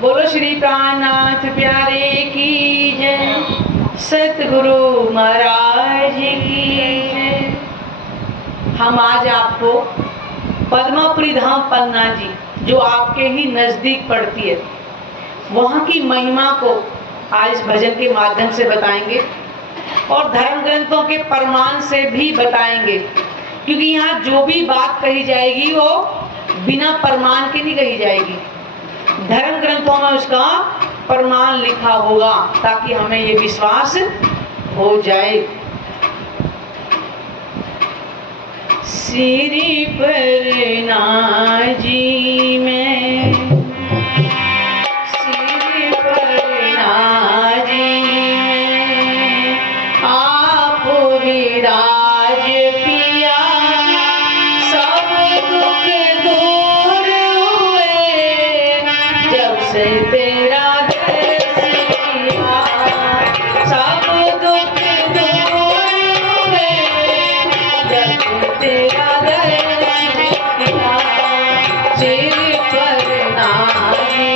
बोलो श्री प्राणनाथ प्यारे की जय, सतगुरु महाराज की जय। हम आज आपको पद्मापुरी धाम पन्ना जी, जो आपके ही नजदीक पड़ती है, वहाँ की महिमा को आज इस भजन के माध्यम से बताएंगे और धर्म ग्रंथों के प्रमाण से भी बताएंगे, क्योंकि यहाँ जो भी बात कही जाएगी वो बिना प्रमाण के नहीं कही जाएगी। धर्म ग्रंथों में उसका प्रमाण लिखा होगा ताकि हमें ये विश्वास हो जाए। श्री परना जी में, श्री परना जी में आप विराज पिया, सब दुख दूर हुए जब से तेरा दर्श किया, सब दुख दूर हुए जब से तेरा दर्श किया। श्री परना जी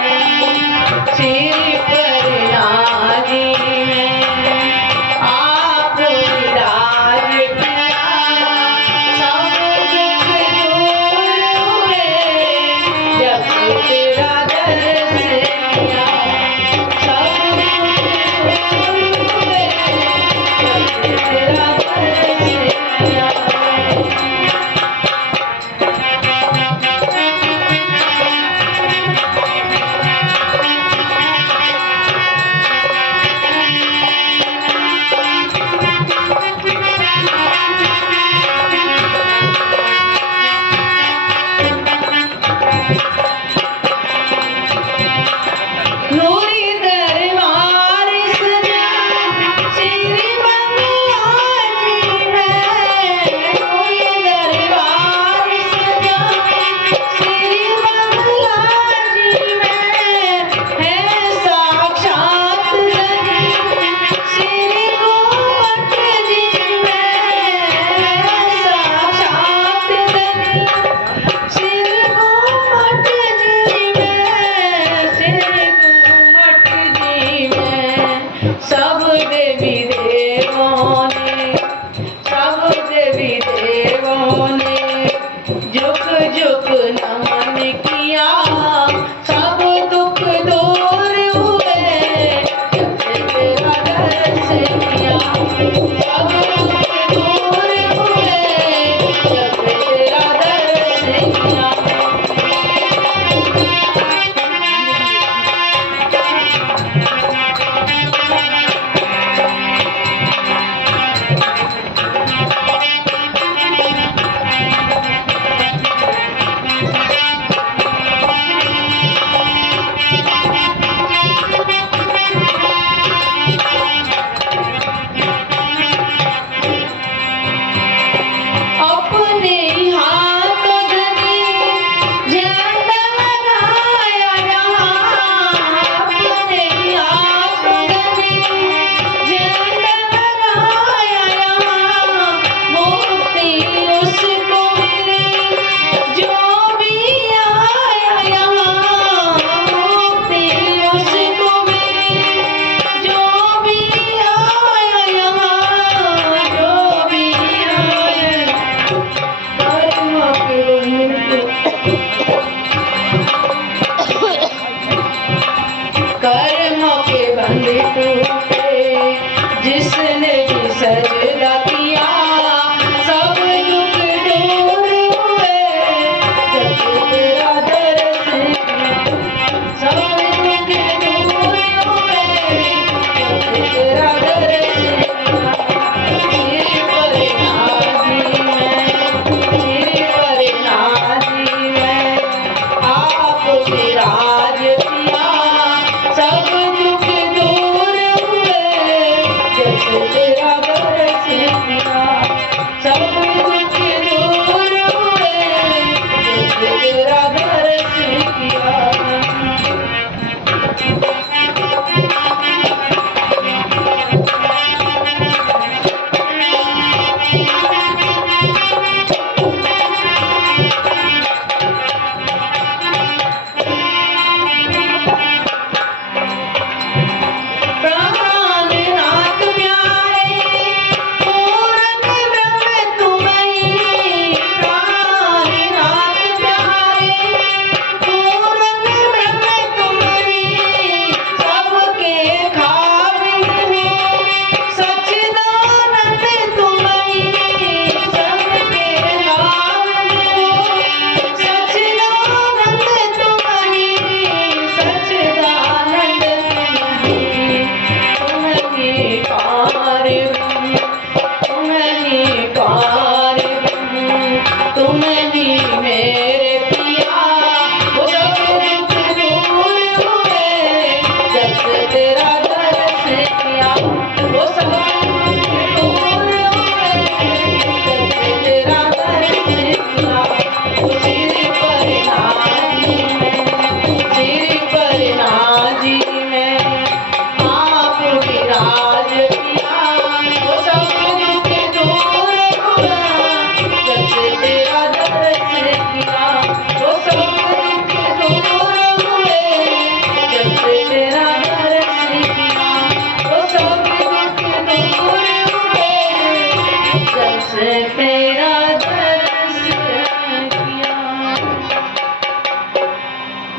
में, श्री परना जी में आप विराज पिया, सब दुख दूर हुए जब से तेरा दर्श किया, सब दुख दूर हुए जब से तेरा दर्श किया।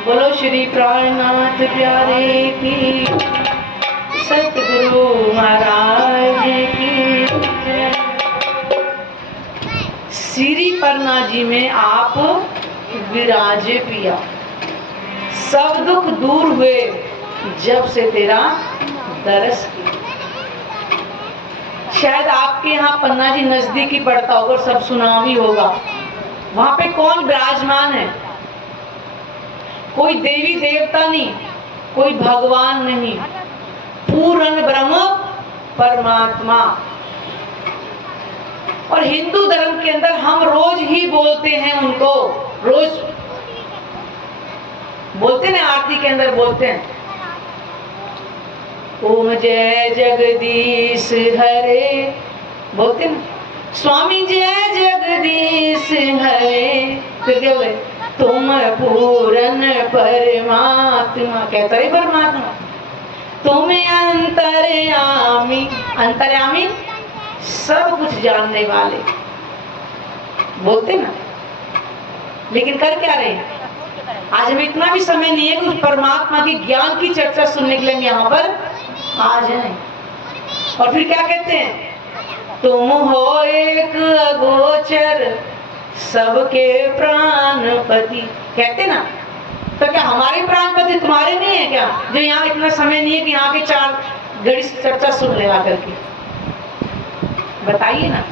बोलो श्री प्राणनाथ प्यारे की, सतगुरु महाराज की जय। श्री परना जी में आप विराजे पिया, सब दुख दूर हुए जब से तेरा दरस किया। शायद आपके यहाँ पन्ना जी नजदीक ही पड़ता होगा, सब सुना भी होगा। वहां पे कौन विराजमान है? कोई देवी देवता नहीं, कोई भगवान नहीं, पूर्ण ब्रह्म परमात्मा। और हिंदू धर्म के अंदर हम रोज ही बोलते हैं उनको, रोज बोलते हैं, आरती के अंदर बोलते हैं, ओम जय जगदीश हरे, बोलते हैं स्वामी जय जगदीश हरे। फिर क्या बोले? तुम पूर्ण परमात्मा, कहता है परमात्मा, तुम अंतर्यामी, अंतर्यामी सब कुछ जानने वाले, बोलते ना। लेकिन कर क्या रहे हैं? आज हमें इतना भी समय नहीं है कि उस परमात्मा के ज्ञान की चर्चा सुनने के लिए हम यहाँ पर आ जाएं। और फिर क्या कहते हैं? तुम हो एक अगोचर सबके प्राणपति, कहते ना। तो क्या हमारे प्राणपति तुम्हारे नहीं है क्या, जो यहाँ इतना समय नहीं है कि यहाँ के 4 घड़ी चर्चा सुन ले आकर के? बताइए ना।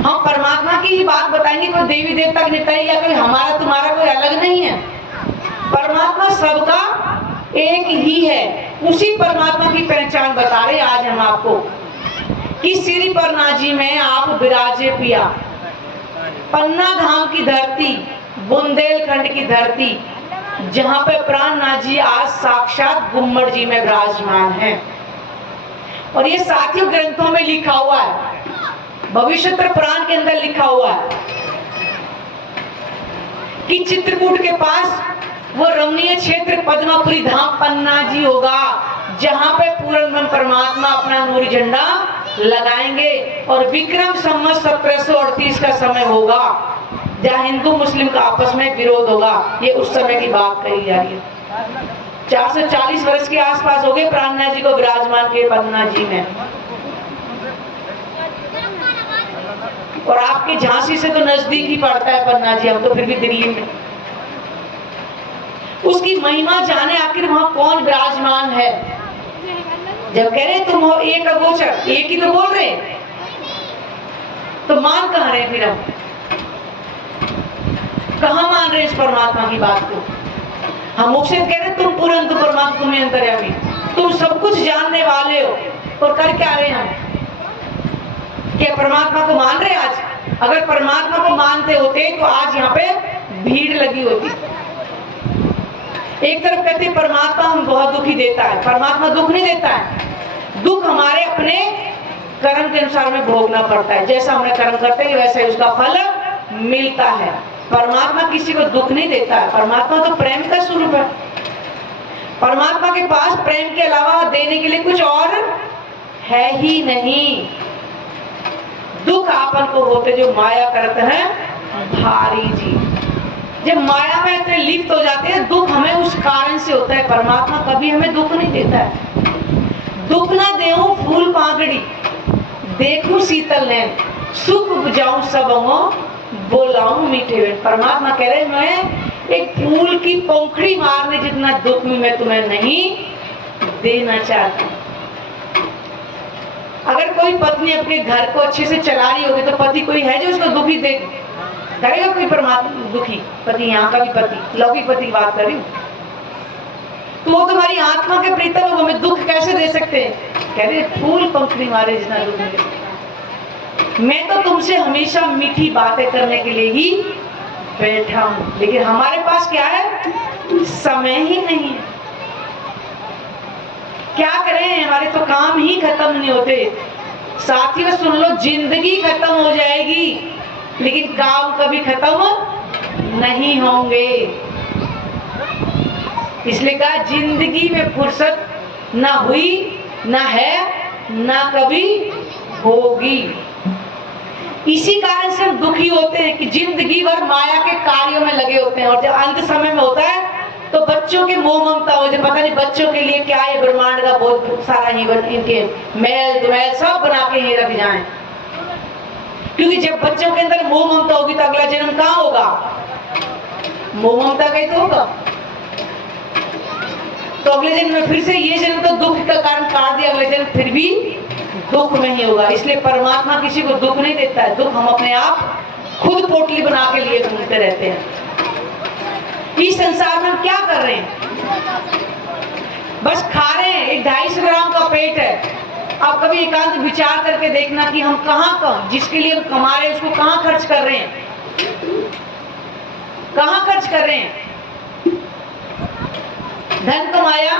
हम परमात्मा की ही बात बताएंगे, कोई देवी देवता की नहीं, या कोई हमारा तुम्हारा कोई अलग नहीं है। परमात्मा सबका एक ही है। उसी परमात्मा की पहचान बता रहे आज हम आपको कि श्री परना जी में आप विराजे पिया। पन्ना धाम की धरती, बुंदेलखंड की धरती, जहां पे प्राणनाथ जी आज साक्षात गुम्मट जी में विराजमान है। और ये साथियों ग्रंथों में लिखा हुआ है, भविष्योत्तर पुराण के अंदर लिखा हुआ है कि चित्रकूट के पास वो रमणीय क्षेत्र पद्मापुरी धाम पन्ना जी होगा, जहां पे पूर्ण ब्रह्म परमात्मा अपना नूर झंडा लगाएंगे। और विक्रम संवत 1738 का समय होगा, जहां हिंदू मुस्लिम का आपस में विरोध होगा। ये उस समय की बात कही जा रही है। 440 वर्ष के आसपास हो गए प्राणनाथ जी को विराजमान के पन्ना जी में। और आपके झांसी से तो नजदीक ही पड़ता है पन्ना जी, हम तो फिर भी दिल्ली में। उसकी महिमा जाने आखिर वहां कौन विराजमान है। जब कह रहे तुम हो एक अगोचर, एक ही तो बोल रहे, तो मान कहां रहे? फिर हम कहां मान रहे इस परमात्मा की बात को? हम मुख से कह रहे तुम पूर्ण परमात्मा, तुम्हें अंतर्यामी, तुम सब कुछ जानने वाले हो, और कर क्या रहे हम? क्या परमात्मा को मान रहे आज? अगर परमात्मा को मानते होते तो आज यहाँ पे भीड़ लगी होती। एक तरफ कहते परमात्मा हम बहुत दुखी देता है, परमात्मा दुख नहीं देता है। दुख हमारे अपने कर्म के अनुसार में भोगना पड़ता है। जैसा हमने कर्म करते हैं वैसे उसका फल मिलता है। परमात्मा किसी को दुख नहीं देता है। परमात्मा तो प्रेम का स्वरूप है। परमात्मा के पास प्रेम के अलावा देने के लिए कुछ और है ही नहीं। दुख आपन को होते जो माया करते हैं भारी जी। जब माया में इतने लिप्त हो जाते हैं, दुख हमें उस कारण से होता है। परमात्मा कभी हमें दुख नहीं देता है। दुख ना देऊं फूल पागड़ी, देखूं शीतल नैन, सुख उपजाऊं सबों, बोलाऊं मीठे वेन। परमात्मा कह रहे मैं एक फूल की पंखड़ी मारने जितना दुख में मैं तुम्हें नहीं देना चाहता। अगर कोई पत्नी अपने घर को अच्छे से चला रही होगी तो पति कोई है जो उसको दुखी दे करेगा? कोई परमात्मा दुखी पति, यहाँ का भी पति, लौकिक पति की बात कर रही हूँ, तो वो तुम्हारी आत्मा के प्रीतम हो, हमें दुख कैसे दे सकते हैं? कह रहे फूल पंखड़ी मारे जितना दुख मिले। मैं तो तुमसे हमेशा मीठी बातें करने के लिए ही बैठा हूं, लेकिन हमारे पास क्या है? समय ही नहीं है। क्या करें, हमारे तो काम ही खत्म नहीं होते। साथियों सुन लो, जिंदगी खत्म हो जाएगी लेकिन काम कभी खत्म नहीं होंगे। इसलिए कहा जिंदगी में फुर्सत ना हुई, ना है, ना कभी होगी। इसी कारण से हम दुखी होते हैं कि जिंदगी भर माया के कार्यों में लगे होते हैं, और जब अंत समय में होता है बच्चों के मोह ममता हो जाए, पता नहीं बच्चों के लिए क्या ये ब्रह्मांड का बहुत सारा ही इनके मैल दुमैल सब बना के ही रख जाएं। क्योंकि जब बच्चों के अंदर मोह ममता होगी तो अगला जन्म कहाँ होगा? मोह ममता का ही तो होगा। तो अगले जन्म में फिर से ये जन्म तो दुख का कारण काट दिया, अगले जन्म फिर भी दुख में ही होगा। इसलिए परमात्मा किसी को दुख नहीं देता है, दुख हम अपने आप खुद पोटली बना के लिए घूमते रहते हैं। इस संसार में हम क्या कर रहे हैं? बस खा रहे हैं। एक 250 ग्राम का पेट है। आप कभी एकांत विचार करके देखना कि हम कहाँ जिसके लिए हम कमा रहे हैं उसको कहाँ खर्च कर रहे हैं, कहाँ खर्च कर रहे हैं? धन कमाया,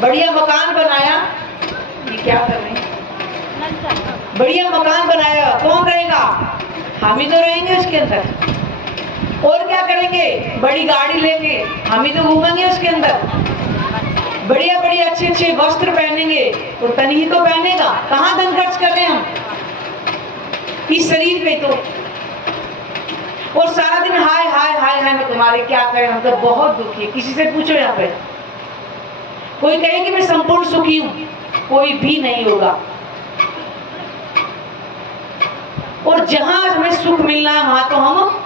बढ़िया मकान बनाया, ये क्या कर रहे हैं? बढ़िया मकान बनाया, कौन रहेगा? हम ही तो रहेंगे उसके अंदर। और क्या करेंगे? बड़ी गाड़ी लेंगे, हम ही तो घूमेंगे उसके अंदर। बढ़िया बढ़िया अच्छे अच्छे वस्त्र पहनेंगे, तो तन ही तो पहनेगा। कहाँ धन खर्च कर रहे हैं हम? इस शरीर पे तो। और सारा दिन हाय हाय हाय हाय में तुम्हारे क्या करें, हम तो बहुत दुखी है। किसी से पूछो यहाँ पे, कोई कहे कि मैं संपूर्ण सुखी हूं, कोई भी नहीं होगा। और जहां हमें सुख मिलना है वहां तो हम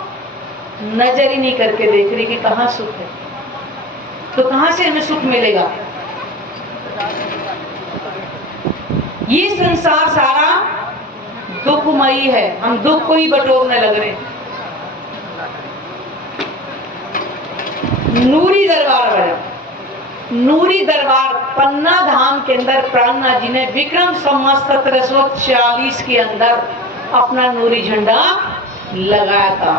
नजर ही नहीं करके देख रहे कि कहाँ सुख है। तो कहां से हमें सुख मिलेगा? ये संसार सारा दुखमयी है, हम दुख को ही बटोरने लग रहे हैं। नूरी दरबार है, नूरी दरबार पन्ना धाम के अंदर प्राणनाथ जी ने विक्रम संवत 1740 के अंदर अपना नूरी झंडा लगाया था।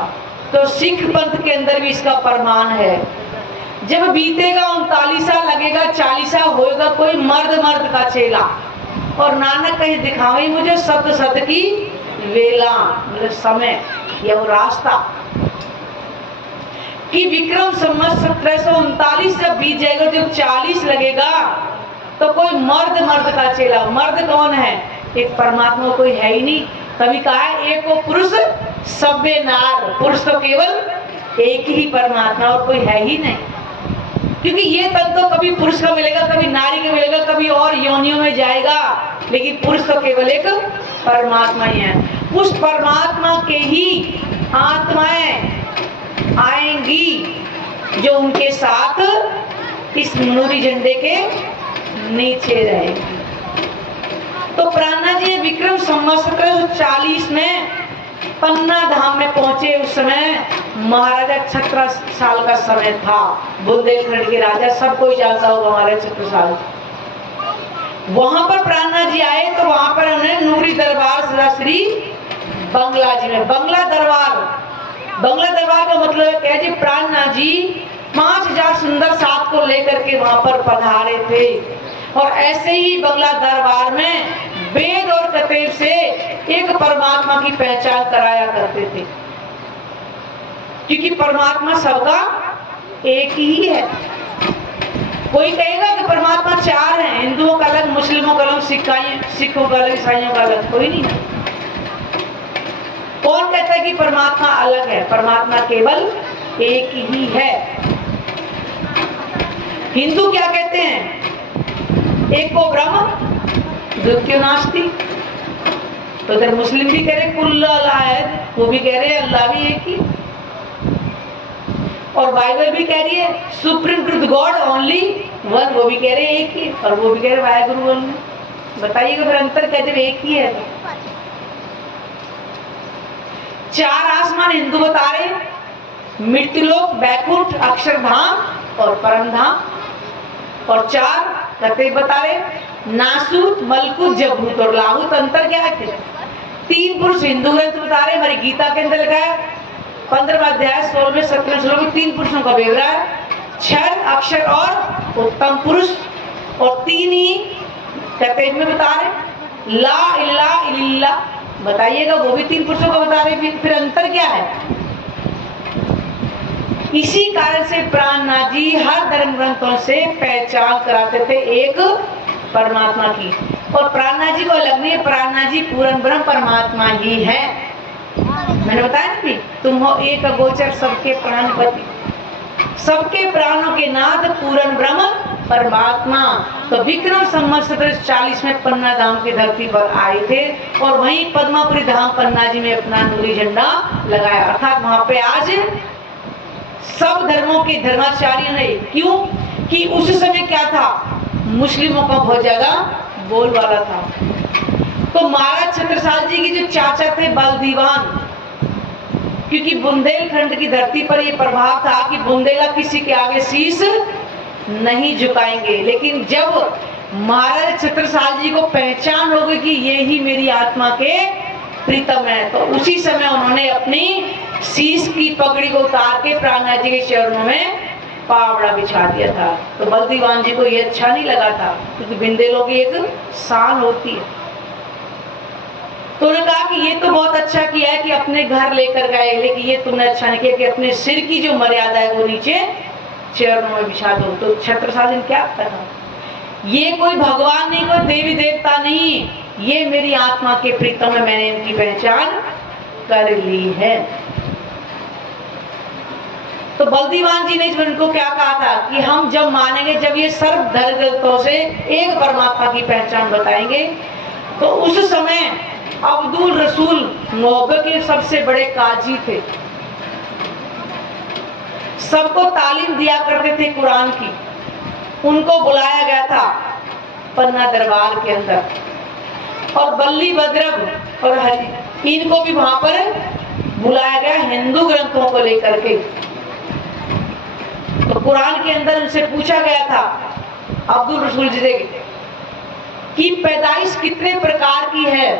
तो सिख पंथ के अंदर भी इसका प्रमाण है। जब बीतेगा 39 लगेगा 40 होएगा कोई मर्द मर्द का चेला, और नानक कहीं दिखावे मुझे सत सत की वेला, मतलब समय या वो रास्ता कि विक्रम संवत 1739 जब बीत जाएगा, जब 40 लगेगा तो कोई मर्द मर्द का चेला। मर्द कौन है? एक परमात्मा कोई है ही नहीं। कभी कहा है एक को पुरुष सभ्य नार, पुरुष तो केवल एक ही परमात्मा और कोई है ही नहीं। क्योंकि ये तन तो कभी पुरुष का मिलेगा, कभी नारी का मिलेगा, कभी और योनियों में जाएगा, लेकिन पुरुष तो केवल एक परमात्मा ही है। उस परमात्मा के ही आत्माएं आएंगी जो उनके साथ इस नूरी झंडे के नीचे रहेगी। तो प्राणनाथ जी विक्रम संवत 1740 में पन्ना धाम में पहुंचे। उस समय महाराजा छत्रसाल का समय था, बुंदेलखंड के राजा, सब कोई जानता होगा महाराजा छत्रसाल। वहां पर प्राणनाथ जी आए तो वहां पर उन्हें नूरी दरबार श्री बंगला जी में, बंगला दरबार का मतलब है क्या जी? प्राणनाथ जी 5000 सुंदर साथ को लेकर के वहां पर पधारे थे। और ऐसे ही बंगला दरबार में वेद और कतेब से एक परमात्मा की पहचान कराया करते थे, क्योंकि परमात्मा सबका एक ही है। कोई कहेगा कि परमात्मा 4 हैं, हिंदुओं का अलग, मुस्लिमों का अलग, सिखों का अलग, ईसाइयों का अलग, कोई नहीं है। कौन कहता है कि परमात्मा अलग है? परमात्मा केवल एक ही है। हिंदू क्या कहते हैं? एक को ब्रह्म, द्वितीय नास्ति। तो इधर मुस्लिम भी कह रहे कुल्ल अल्लाह है, वो भी कह रहे अल्लाह भी एक ही। और बाइबल भी कह रही है supreme truth God only one, वो भी कह रहे एक ही। और वो भी कह रहे वाहेगुरु वन। बताइएगा फिर अंतर कहते हुए एक ही है। 4 आसमान हिंदू बता रहे, मृत्युलोक, बैकुंठ, अक्षरधाम और परमधाम। और 4 कतेब बता रहे, नासूत, मलकुत, जबरूत और लाहूत। अंतर क्या है? 3 पुरुष हिंदू ग्रंथ बता रहे, हमारी गीता के अंदर लिखा है 15वां अध्याय 16वें 17वें श्लोक में 3 पुरुषों का ब्यौरा है, क्षर, अक्षर और उत्तम पुरुष। और 3 ही कतेब में बता रहे, ला इल्ला इल्ला। बताइएगा, वो भी 3 पुरुषों का बता रहे, फिर अंतर क्या है? इसी कारण से प्राणनाथ जी हर धर्म ग्रंथों से पहचान कराते थे एक परमात्मा की। और प्राणनाथ जी को अलग नहीं है, प्राणनाथ जी पूर्ण ब्रह्म परमात्मा ही है। मैंने बताया ना कि तुम हो एक अगोचर सबके प्राणपति, सबके प्राणों के नाथ पूर्ण ब्रह्म परमात्मा। तो विक्रम संवत 1740 में पन्ना धाम की धरती पर आए थे और वहीं पद्मापुरी धाम पन्ना जी में अपना नूरी झंडा लगाया। अर्थात वहां पे आज सब धर्मों के धर्माचार्य ने, क्यों कि उस समय क्या था, मुस्लिमों का बहुत ज्यादा बोलबाला था। तो महाराज छत्रसाल जी के जो चाचा थे बलदीवान, क्योंकि बुंदेलखंड की धरती पर यह प्रभाव था कि बुंदेला किसी के आगे शीश नहीं झुकाएंगे। लेकिन जब महाराज छत्रसाल जी को पहचान हो गई कि ये ही मेरी आत्मा के प्रीतम है, तो उसी समय उन्होंने अपनी शीश की पगड़ी को उतार के प्राणनाथ जी के चरणों में पावड़ा बिछा दिया था। तो बलदीवान जी को ये अच्छा नहीं लगा था, क्योंकि बिंदेलों की एक शान होती है। तो उन्होंने कहा कि ये तो बहुत अच्छा किया है कि अपने घर लेकर गए, लेकिन ये तुमने अच्छा नहीं किया कि अपने सिर की जो मर्यादा है वो नीचे चरणों में बिछा दो। तो छत्रसाल जी ने क्या कहा, ये कोई भगवान नहीं, कोई देवी देवता नहीं, ये मेरी आत्मा के प्रीतम है, मैंने इनकी पहचान कर ली है। तो बलदीवान जी ने उनको क्या कहा था कि हम जब मानेंगे, जब ये सर्व धर्म ग्रंथों से एक परमात्मा की पहचान बताएंगे, तो उस समय अब्दुल रसूल मोहब्बत के सबसे बड़े काजी थे, सबको तालीम दिया करते थे कुरान की। उनको बुलाया गया था पन्ना दरबार के अंदर, और बल्ली बद्रब और हरि इनको भी वहां पर बुलाया गया हिंदू ग्रंथों को लेकर के। तो कुरान के अंदर उनसे पूछा गया था अब्दुल रसूल जी से कि पैदाइश कितने प्रकार की है,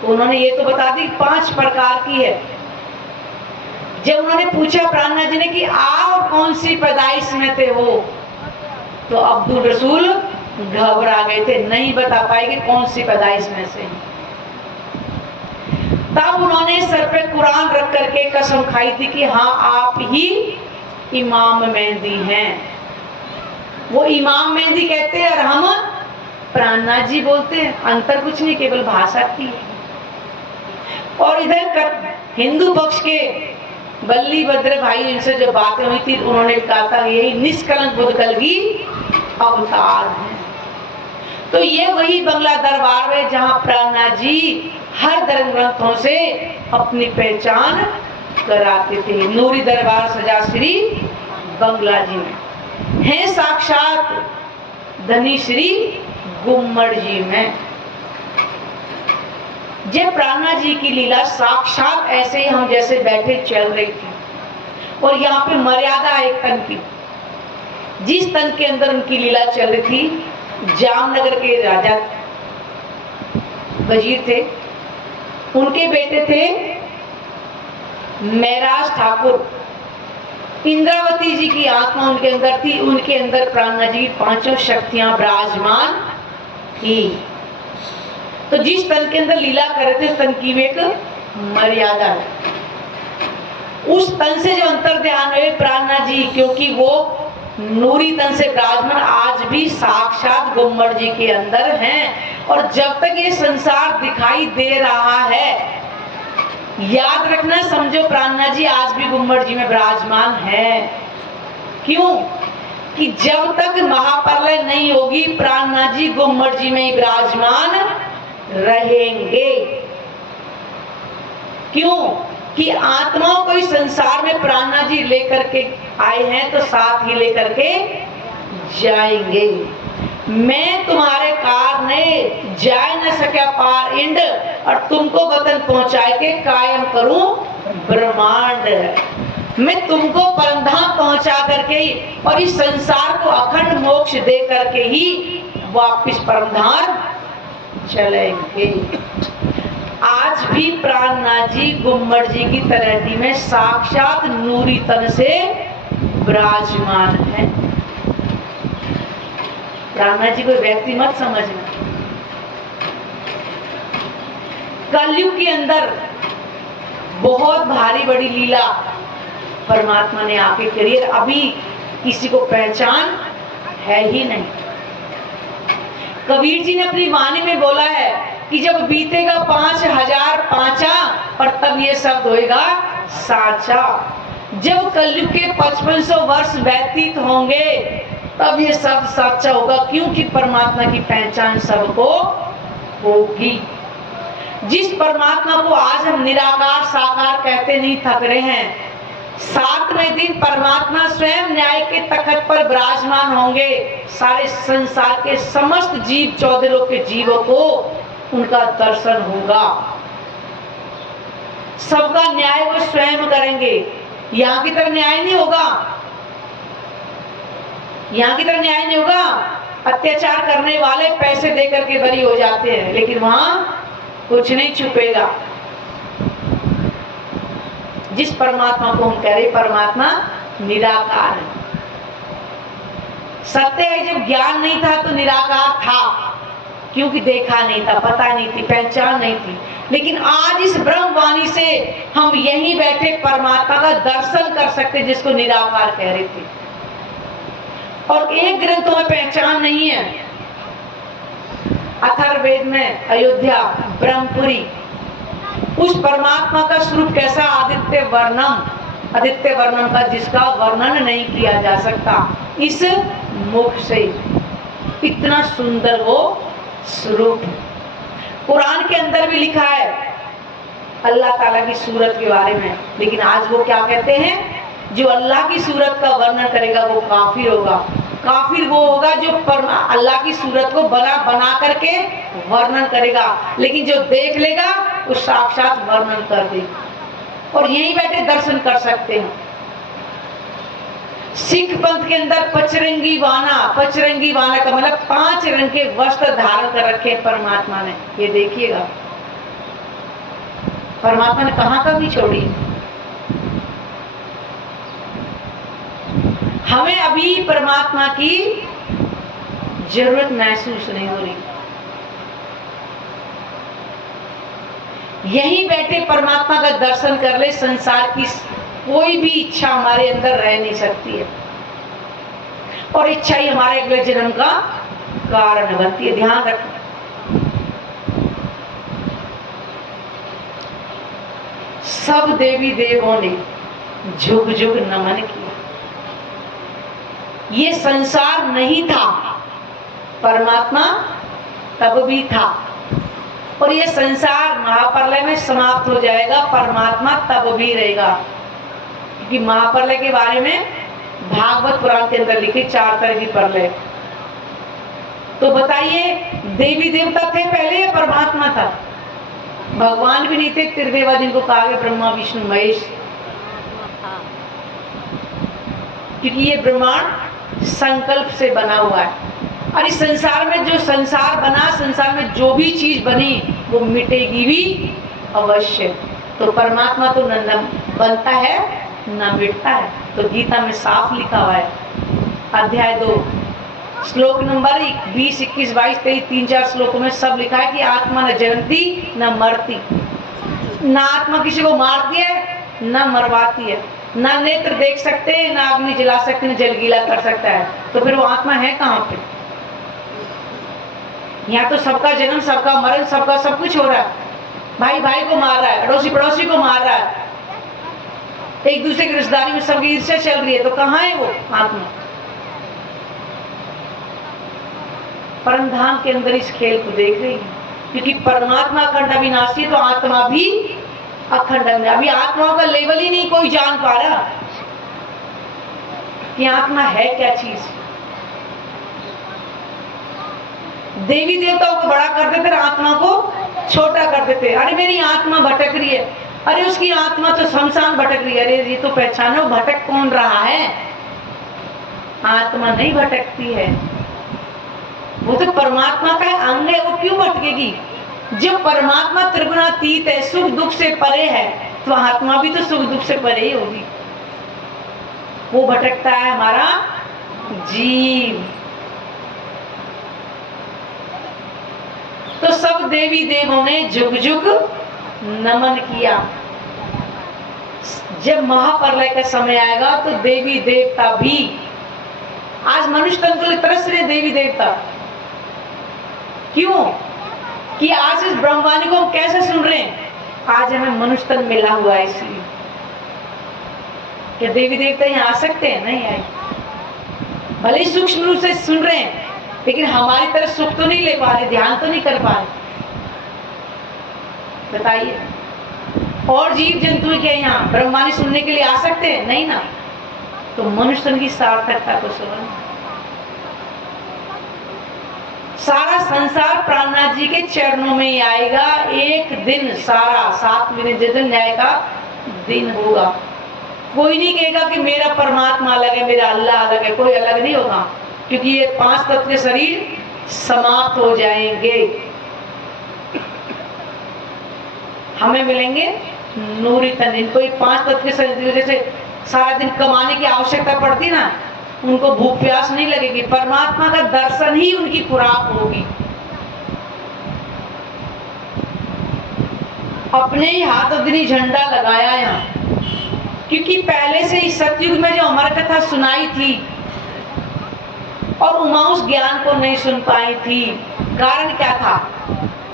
तो उन्होंने ये तो बता दी 5 प्रकार की है। जब उन्होंने पूछा प्राणनाथ जी ने कि आप कौन सी पैदाइश में थे वो, तो अब्दुल रसूल घबरा गए थे, नहीं बता पाए कि कौन सी पैदाइश में से। तब उन्होंने सर पे कुरान रख करके कसम खाई थी कि हाँ आप ही इमाम मेहंदी हैं। वो इमाम मेहंदी कहते हैं और हम प्राणनाथ जी बोलते हैं, अंतर कुछ नहीं, केवल भाषा की। और इधर हिंदू पक्ष के बल्ली भद्र भाई, इनसे जो बातें हुई थी, उन्होंने कहा था यही निष्कलंक बुद्ध कलगी अवतार है। तो ये वही बंगला दरबार है जहां प्राणनाथ जी हर धर्म ग्रंथों से अपनी पहचान कराते थे। नूरी दरबार सजा श्री बंगला जी में है, साक्षात धनी श्री गुम्मड़ जी में। जय प्राणनाथ जी की लीला साक्षात ऐसे ही हम जैसे बैठे चल रही थी, और यहाँ पे मर्यादा एक तन की, जिस तन के अंदर उनकी लीला चल रही थी, जामनगर के राजा वजीर थे, उनके बेटे थे महराज ठाकुर, इंद्रावती जी की आत्मा उनके अंदर थी, उनके अंदर प्राणनाथ जी की 5 शक्तियां विराजमान थी। तो जिस तन के अंदर लीला कर रहे थे, उस तन की एक मर्यादा है। उस तन से जो अंतर ध्यान हुए प्राणनाथ जी, क्योंकि वो नूरी तन से विराजमान आज भी साक्षात गुम्मड़ जी के अंदर हैं, और जब तक ये संसार दिखाई दे रहा है, याद रखना, समझो प्राणनाथ जी आज भी गुम्मड़ जी में विराजमान है। क्यों कि जब तक महाप्रलय नहीं होगी, प्राणनाथ जी गुम्मड़ जी में ही विराजमान रहेंगे। क्यों कि आत्माओं को इस संसार में प्राणनाथ जी लेकर के आए हैं, तो साथ ही लेकर के जाएंगे। मैं तुम्हारे कारणे जाए न सका पार इंड, और तुमको वतन पहुंचाए के कायम करूं ब्रह्मांड। मैं तुमको परमधाम पहुंचा करके ही और इस संसार को अखंड मोक्ष दे करके ही वापिस परमधाम चलेंगे। आज भी प्राणनाथ जी गुम्मड़ जी की तलहटी में साक्षात नूरी तन से विराजमान है। प्राणनाथ जी को व्यक्ति मत समझना। कलयुग के अंदर बहुत भारी बड़ी लीला परमात्मा ने आके करी है, अभी किसी को पहचान है ही नहीं। कबीर जी ने अपनी वाणी में बोला है कि जब बीतेगा 5000 पांचा, और तब ये शब्द होएगा साचा। जब कलयुग के 5500 वर्ष व्यतीत होंगे तब ये सब सच्चा होगा, क्योंकि परमात्मा की पहचान सबको होगी। जिस परमात्मा को आज हम निराकार साकार कहते नहीं थक रहे हैं, 7वें दिन परमात्मा स्वयं न्याय के तख्त पर विराजमान होंगे। सारे संसार के समस्त जीव, 14 लोक के जीवों को उनका दर्शन होगा। सबका न्याय वो स्वयं करेंगे। यहाँ की तरह न्याय नहीं होगा, यहाँ की तरह न्याय नहीं होगा। अत्याचार करने वाले पैसे देकर के बरी हो जाते हैं, लेकिन वहां कुछ नहीं छुपेगा। जिस परमात्मा को हम कह रहे, परमात्मा निराकार है। सत्य है, जब ज्ञान नहीं था तो निराकार था, क्योंकि देखा नहीं था, पता नहीं थी, पहचान नहीं थी। लेकिन आज इस ब्रह्मवाणी से हम यहीं बैठे परमात्मा का दर्शन कर सकते, जिसको निराकार कह रहे थे। और एक ग्रंथों में पहचान नहीं है। अथर्ववेद में अयोध्या ब्रह्मपुरी, उस परमात्मा का स्वरूप कैसा, आदित्य वर्णम का, जिसका वर्णन नहीं किया जा सकता इस मुख से। इतना सुंदर वो स्वरूप। कुरान के अंदर भी लिखा है अल्लाह ताला की सूरत के बारे में, लेकिन आज वो क्या कहते हैं, जो अल्लाह की सूरत का वर्णन करेगा वो काफिर होगा। काफिर वो होगा जो अल्लाह की सूरत को बना करके वर्णन करेगा, लेकिन जो देख लेगा वो साक्षात वर्णन कर देगा। और यहीं बैठे दर्शन कर सकते हैं। सिख पंथ के अंदर पचरंगी वाना का मतलब 5 रंग के वस्त्र धारण कर रखे परमात्मा ने। ये देखिएगा, परमात्मा ने कहाँ कमी छोड़ी। हमें अभी परमात्मा की जरूरत महसूस नहीं हो रही। यहीं बैठे परमात्मा का दर्शन कर ले, संसार की कोई भी इच्छा हमारे अंदर रह नहीं सकती है। और इच्छा ही हमारे अगले जन्म का कारण बनती है। ध्यान रखना। सब देवी देवों ने झुक झुक नमन किया। ये संसार नहीं था, परमात्मा तब भी था। और ये संसार महाप्रलय में समाप्त हो जाएगा, परमात्मा तब भी रहेगा। क्योंकि महाप्रलय के बारे में भागवत पुराण के अंदर लिखे 4 तरह की प्रलय। तो बताइए, देवी देवता थे पहले या परमात्मा था? भगवान भी नहीं थे, त्रिदेवा जिनको कहा गया, ब्रह्मा विष्णु महेश। क्योंकि ये ब्रह्मांड संकल्प से बना हुआ है। और इस संसार में जो संसार बना, संसार में जो भी चीज बनी वो मिटेगी भी अवश्य। तो परमात्मा तो न बनता है न मिटता है। तो गीता में साफ लिखा हुआ है, अध्याय 2 श्लोक नंबर 20, 21, 22, 23, 3-4 श्लोकों में सब लिखा है कि आत्मा न जन्मती न मरती। न आत्मा किसी को मारती है न मरवाती है, ना नेत्र देख सकते, ना अग्नि जला सकते, ना जल गीला कर सकता है। तो फिर वो आत्मा है कहाँ पे? यहाँ तो सबका जन्म, सबका मरण, सबका सब कुछ हो रहा है। भाई भाई को मार रहा है, अड़ोसी पड़ोसी को मार रहा है, एक दूसरे की रिश्तेदारी में सबकी ईर्ष्या चल रही है। तो कहाँ है वो आत्मा? परम धाम के अंदर इस खेल को देख रही है। क्योंकि परमात्मा अखंड अविनाशी है, तो आत्मा भी अखंड। अभी आत्माओं का लेवल ही नहीं कोई जान पा रहा कि आत्मा है क्या चीज। देवी देवताओं को बड़ा कर देते, आत्मा को छोटा कर देते। अरे मेरी आत्मा भटक रही है, अरे उसकी आत्मा तो शमशान भटक रही है। अरे ये तो पहचानो भटक कौन रहा है? आत्मा नहीं भटकती है, वो तो परमात्मा का अंग है। वो क्यों भटकेगी? जब परमात्मा त्रिगुणातीत है, सुख दुख से परे है, तो आत्मा भी तो सुख दुख से परे ही होगी। वो भटकता है हमारा जीव। तो सब देवी देवों ने झुक झुक नमन किया। जब महाप्रलय का समय आएगा तो देवी देवता भी, आज मनुष्य तन के लिए तरस रहे देवी देवता। क्यों? कि आज इस ब्रह्मवाणी को हम कैसे सुन रहे हैं? आज हमें मनुष्य तन मिला हुआ है, इसलिए क्या देवी देवता यहाँ आ सकते हैं? नहीं आए। भले ही सूक्ष्म रूप से सुन रहे हैं, लेकिन हमारी तरह सुख तो नहीं ले पा रहे, ध्यान तो नहीं कर पा रहे। बताइए, और जीव जंतु क्या यहाँ ब्रह्मानी सुनने के लिए आ सकते हैं? नहीं ना। तो मनुष्य की सार्थकता को सुनो। सारा संसार प्राणनाथ जी के चरणों में ही आएगा। एक दिन सारा 7 महीने जिस दिन न्याय का दिन होगा, कोई नहीं कहेगा कि मेरा परमात्मा अलग है, मेरा अल्लाह अलग है। कोई अलग नहीं होगा, क्योंकि ये 5 तत्व के शरीर समाप्त हो जाएंगे। हमें मिलेंगे नूरी तन। इनको 5 तत्व के शरीर की वजह से सारा दिन कमाने की आवश्यकता पड़ती ना, उनको भूख प्यास नहीं लगेगी। परमात्मा का दर्शन ही उनकी खुराक होगी। अपने ही हाथ अग्नि झंडा लगाया यहाँ, क्योंकि पहले से ही सतयुग में जो अमर कथा सुनाई थी और उमा उस ज्ञान को नहीं सुन पाई थी। कारण क्या था?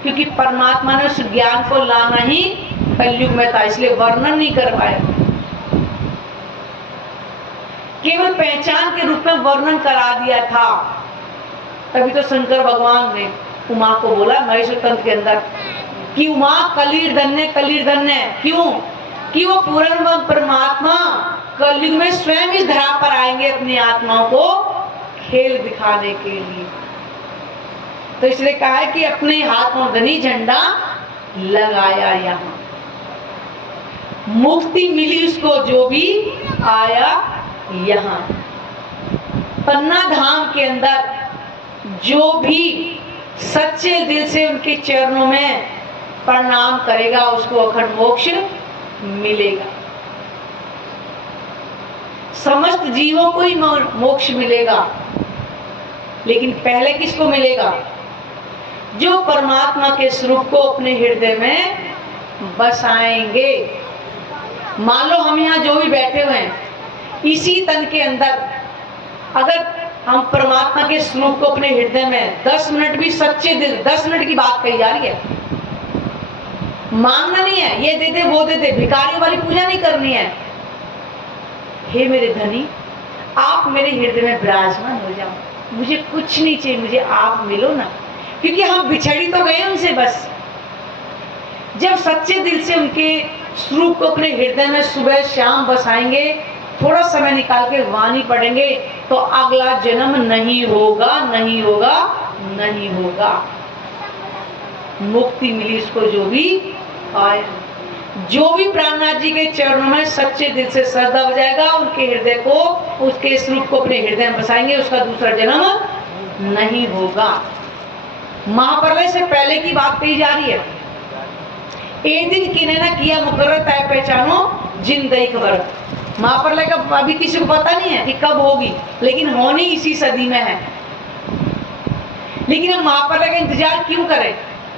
क्योंकि परमात्मा ने उस ज्ञान को लाना ही कलयुग में था, इसलिए वर्णन नहीं कर पाए। केवल पहचान के रूप में वर्णन करा दिया था। तभी तो शंकर भगवान ने उमा को बोला महेश्वर तंत्र के अंदर कि उमा कलीर धन्य, कलीर धन्य। क्यों? कि वो पूर्ण परमात्मा कलयुग में स्वयं इस धरा पर आएंगे अपनी आत्माओं को खेल दिखाने के लिए। तो इसलिए कहा है कि अपने हाथ में अग्नि झंडा लगाया। यहाँ मुक्ति मिली उसको जो भी आया यहाँ। पन्ना धाम के अंदर जो भी सच्चे दिल से उनके चरणों में प्रणाम करेगा उसको अखंड मोक्ष मिलेगा। समस्त जीवों को ही मोक्ष मिलेगा, लेकिन पहले किसको मिलेगा? जो परमात्मा के स्वरूप को अपने हृदय में बसाएंगे। मान लो हम यहाँ जो भी बैठे हुए हैं, इसी तन के अंदर अगर हम परमात्मा के स्वरूप को अपने हृदय में 10 मिनट भी सच्चे दिल, 10 मिनट की बात कही जा रही है, मांगना नहीं है ये दे दे वो दे दे, भिखारियों वाली पूजा नहीं करनी है। हे मेरे धनी, आप मेरे हृदय में विराजमान हो जाओ, मुझे कुछ नहीं चाहिए, मुझे आप मिलो ना। क्योंकि हम बिछड़ी तो गए उनसे। बस जब सच्चे दिल से उनके स्वरूप को अपने हृदय में सुबह शाम बसाएंगे, थोड़ा समय निकाल के वाणी पढ़ेंगे, तो अगला जन्म नहीं होगा, नहीं होगा, नहीं होगा। मुक्ति मिली उसको जो भी आए। जो भी प्राणनाथ जी के चरणों में सच्चे दिल से श्रद्धा हो जाएगा, उनके हृदय को, उसके स्वरूप को अपने हृदय में बसाएंगे, उसका दूसरा जन्म नहीं होगा। महाप्रलय से पहले की बात कही जा रही है। एक दिन किने ना किया मुकर्रर तय पहचानो जिन दई खबर। महाप्रलय का अभी किसी को पता नहीं है कि कब होगी, लेकिन होनी इसी सदी में है। लेकिन हम महाप्रलय का इंतजार क्यों करें?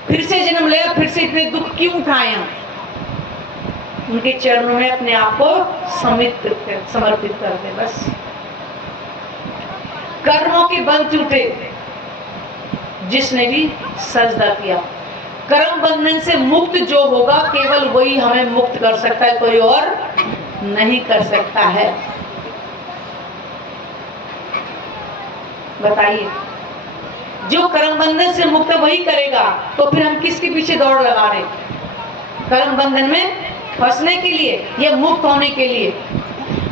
फिर से जन्म ले, फिर से इतने दुख क्यों उठाए हम? उनके चरणों में अपने आप को समर्पित कर दे। बस कर्मों के बंध टूटे जिसने भी सजदा किया। कर्म बंधन से मुक्त जो होगा केवल वही हमें मुक्त कर सकता है, कोई और नहीं कर सकता है। बताइए, जो कर्म बंधन से मुक्त वही करेगा, तो फिर हम किसके पीछे दौड़ लगा रहे? कर्म बंधन में फंसने के लिए या मुक्त होने के लिए?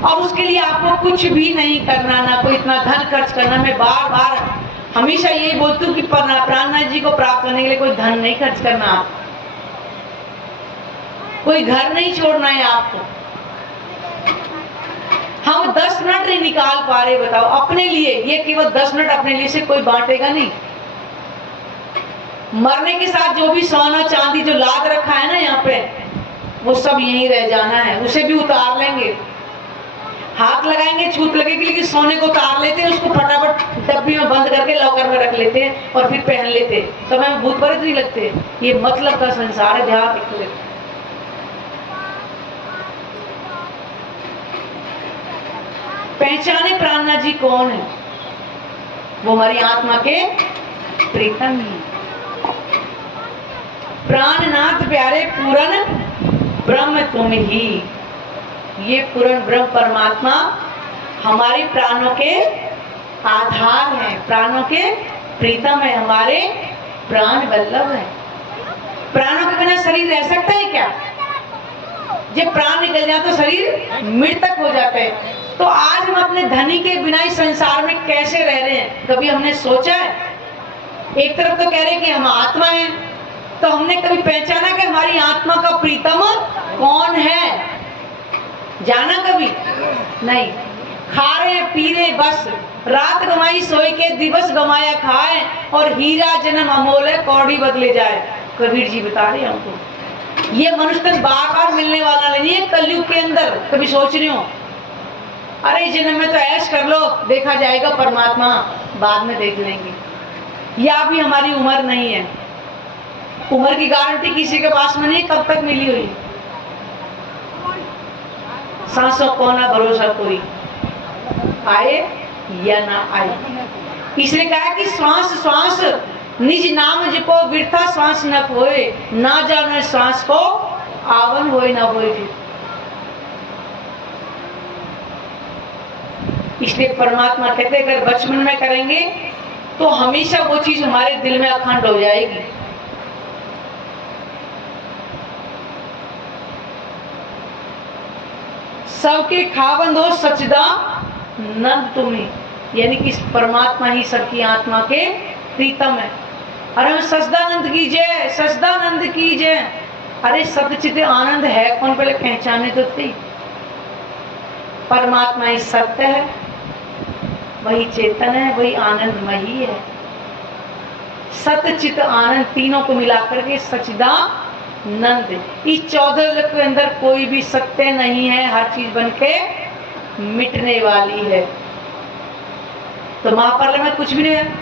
और उसके लिए आपको कुछ भी नहीं करना, ना कोई इतना धन खर्च करना। मैं बार बार हमेशा यही बोलती हूँ कि प्राणनाथ जी को प्राप्त करने के लिए कोई धन नहीं खर्च करना, आप कोई घर नहीं छोड़ना है आपको। हम 10 मिनट नहीं निकाल पा रहे, बताओ अपने लिए। ये केवल 10 मिनट अपने लिए से कोई बांटेगा नहीं। मरने के साथ जो भी सोना चांदी जो लाद रखा है ना यहाँ पे, वो सब यहीं रह जाना है। उसे भी उतार लेंगे, हाथ लगाएंगे छूट लगेगी, लेकिन सोने को उतार लेते हैं, उसको फटाफट डब्बी में बंद करके लॉकर में रख लेते हैं और फिर पहन लेते हैं। तो हमें भूत प्रेत नहीं लगते। ये मतलब का संसार है, ध्यान रखो। पहचाने प्राणनाथ जी कौन है? वो हमारी आत्मा के प्रीतम ही। प्राणनाथ प्यारे पूरन ब्रह्म तुम ही। ये पूर्ण ब्रह्म परमात्मा हमारे प्राणों के आधार है, प्राणों के प्रीतम है, हमारे प्राण वल्लभ है। प्राणों के बिना शरीर रह सकता है क्या? जब प्राण निकल जाए तो शरीर मृतक हो जाता है। तो आज हम अपने धनी के बिना इस संसार में कैसे रह रहे हैं, कभी हमने सोचा है? एक तरफ तो कह रहे हैं कि हम आत्मा हैं, तो हमने कभी पहचाना कि हमारी आत्मा का प्रीतम कौन है? जाना कभी नहीं। खा रहे पी रहे बस, रात गमाई सोए के दिवस गमाया खाए, और हीरा जन्म अमोल है कौड़ी बदले जाए, कबीर जी बता रहे हैं हमको। ये मनुष्य तन बार बार मिलने वाला नहीं है कलयुग के अंदर। कभी सोच रही हो अरे जन्म में तो ऐश कर लो, देखा जाएगा परमात्मा, बाद में देख लेंगे। या भी हमारी उम्र नहीं है, उम्र की गारंटी किसी के पास में नहीं, कब तक मिली हुई। सांसों को ना भरोसा कोई, आए या ना आए। इसलिए कहा कि श्वास श्वास निज नाम जपो, वृथा श्वास न खोए, ना जाने श्वास को आवन होए ना होए फिर। इसलिए परमात्मा कहते अगर बचपन में करेंगे तो हमेशा वो चीज हमारे दिल में अखंड हो जाएगी। सबके खावंद हो सच्चिदानंद तुम्हें, यानी कि परमात्मा ही सबकी आत्मा के प्रीतम है। और हम सच्चिदानंद की जय, सच्चिदानंद की जय। अरे सच्चिद आनंद है कौन, पहले पहचाने तो थी। परमात्मा ही सत्य है, वही चेतन है, वही आनंदमयी है। सत्य चित आनंद तीनों को मिलाकर के सच्चिदानंद। इस 14 लोक के अंदर कोई भी सत्य नहीं है, हर चीज बन के मिटने वाली है। तो महापर्ल में कुछ भी नहीं है,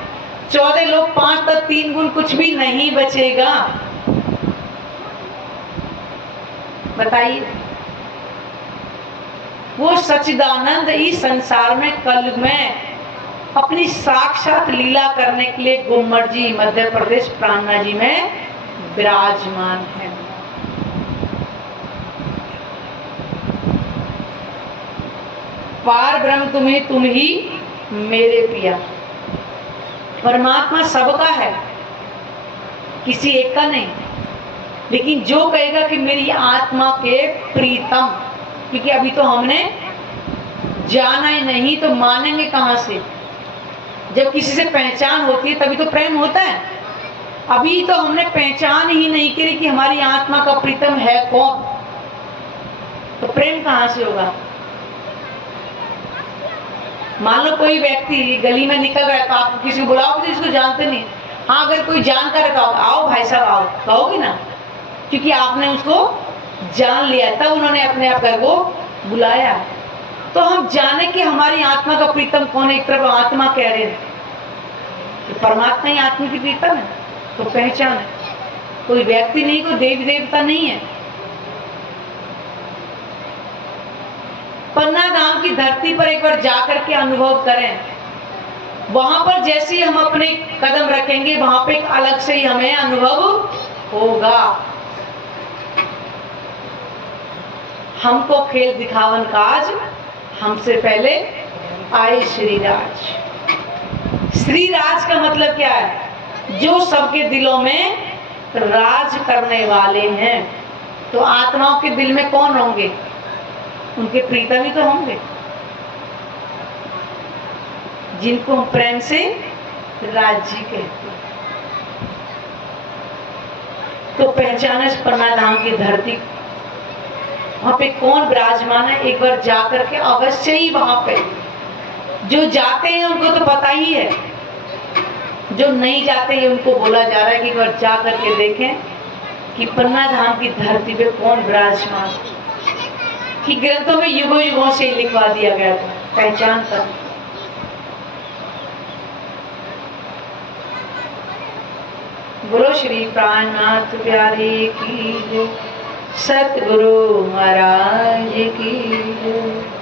14 लोग 5 तक 3 गुण, कुछ भी नहीं बचेगा। बताइए, वो सच्चिदानंद इस संसार में कलयुग में अपनी साक्षात लीला करने के लिए गुम्मट जी मध्य प्रदेश प्राणना जी में विराजमान है। पार ब्रह्म तुम्हें तुम ही मेरे पिया। परमात्मा सबका है, किसी एक का नहीं। लेकिन जो कहेगा कि मेरी आत्मा के प्रीतम, क्योंकि अभी तो हमने जाना ही नहीं, तो मानेंगे कहां से? जब किसी से पहचान होती है तभी तो प्रेम होता है। अभी तो हमने पहचान ही नहीं की कि हमारी आत्मा का प्रीतम है कौन, तो प्रेम कहां से होगा? मान लो कोई व्यक्ति गली में निकल रहा है तो आप किसी को बुलाओगे जिसको जानते नहीं। हाँ, अगर कोई जानता है तो आओ भाई साहब आओ, कहोगे ना, क्योंकि आपने उसको जान लिया, तब उन्होंने अपने आप घर को बुलाया। तो हम जाने कि हमारी आत्मा का प्रीतम कौन है। एक तरफ आत्मा कह रहे हैं तो परमात्मा ही आत्मा की प्रीतम है, तो पहचान है। कोई व्यक्ति नहीं, कोई देवी देवता नहीं है। पन्ना धाम की धरती पर एक बार जाकर के अनुभव करें। वहां पर जैसे ही हम अपने कदम रखेंगे वहां पे एक अलग से ही हमें अनुभव होगा। हमको खेल दिखावन काज, हमसे पहले आए श्रीराज। श्रीराज का मतलब क्या है? जो सबके दिलों में राज करने वाले हैं। तो आत्माओं के दिल में कौन होंगे? उनके प्रीतम ही तो होंगे, जिनको हम प्रेम से राज्य कहते हैं। तो पहचाने पन्ना धाम की धरती, वहां पे कौन विराजमान है? एक बार जाकर के अवश्य ही वहां पे, जो जाते हैं उनको तो पता ही है, जो नहीं जाते हैं उनको बोला जा रहा है कि एक बार जा करके देखें कि पन्ना धाम की धरती पे कौन विराजमान, कि ग्रंथों में युगों युगों से लिखवा दिया गया था। पहचान कर। बोलो श्री प्राणनाथ प्यारे की जय, सतगुरु महाराज की जय।